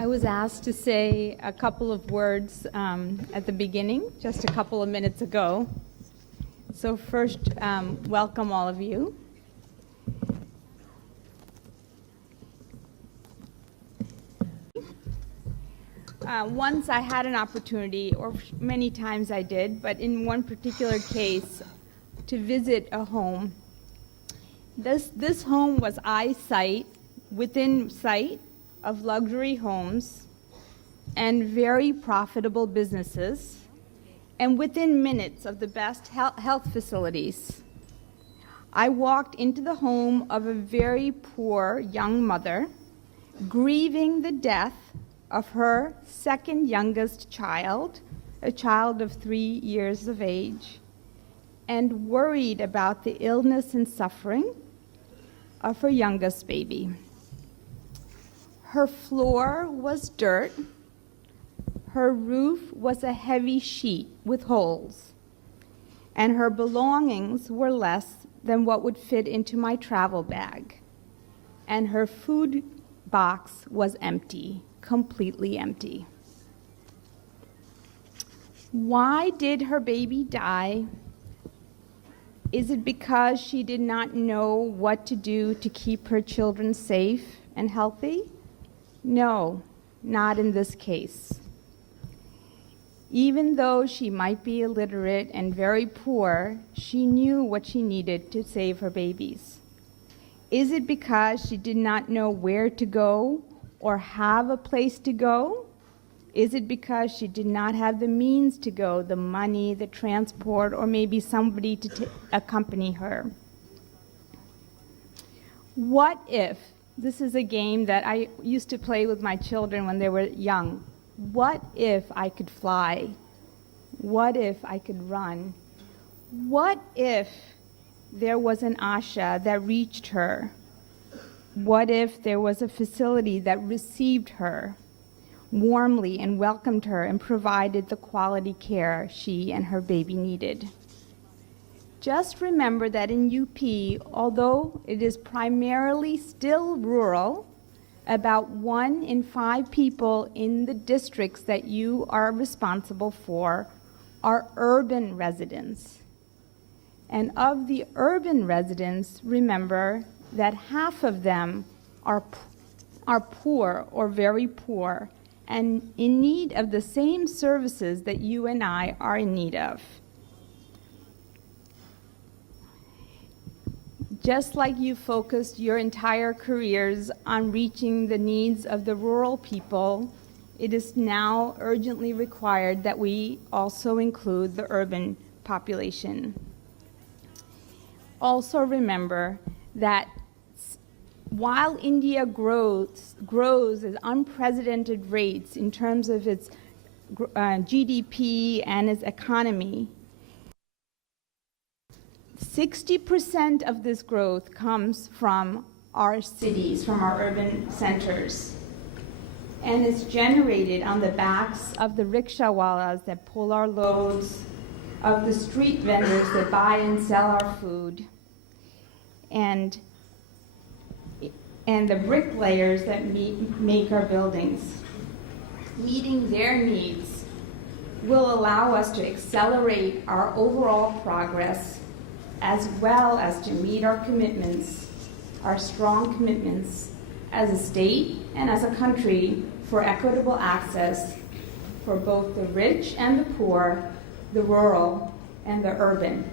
I was asked to say a couple of words at the beginning, just a couple of minutes ago. So first, welcome all of you. Once I had an opportunity, or many times I did, but in one particular case, to visit a home. This home was within sight of luxury homes and very profitable businesses, and within minutes of the best health facilities. I walked into the home of a very poor young mother, grieving the death of her second youngest child, a child of 3 years of age, and worried about the illness and suffering of her youngest baby. Her floor was dirt. Her roof was a heavy sheet with holes, and her belongings were less than what would fit into my travel bag. And her food box was empty, completely empty. Why did her baby die? Is it because she did not know what to do to keep her children safe and healthy? No, not in this case. Even though she might be illiterate and very poor, she knew what she needed to save her babies. Is it because she did not know where to go or have a place to go? Is it because she did not have the means to go, the money, the transport, or maybe somebody to accompany her? What if, this is a game that I used to play with my children when they were young. What if I could fly? What if I could run? What if there was an ASHA that reached her? What if there was a facility that received her warmly and welcomed her and provided the quality care she and her baby needed? Just remember that in UP, although it is primarily still rural, about 1 in 5 people in the districts that you are responsible for are urban residents. And of the urban residents, remember that half of them are poor or very poor and in need of the same services that you and I are in need of. Just like you focused your entire careers on reaching the needs of the rural people, it is now urgently required that we also include the urban population. Also remember that while India grows at unprecedented rates in terms of its GDP and its economy, 60% of this growth comes from our cities, from our urban centers, and is generated on the backs of the rickshawalas that pull our loads, of the street vendors that buy and sell our food, and the bricklayers that make our buildings. Meeting their needs will allow us to accelerate our overall progress, as well as to meet our commitments, our strong commitments as a state and as a country for equitable access for both the rich and the poor, the rural and the urban.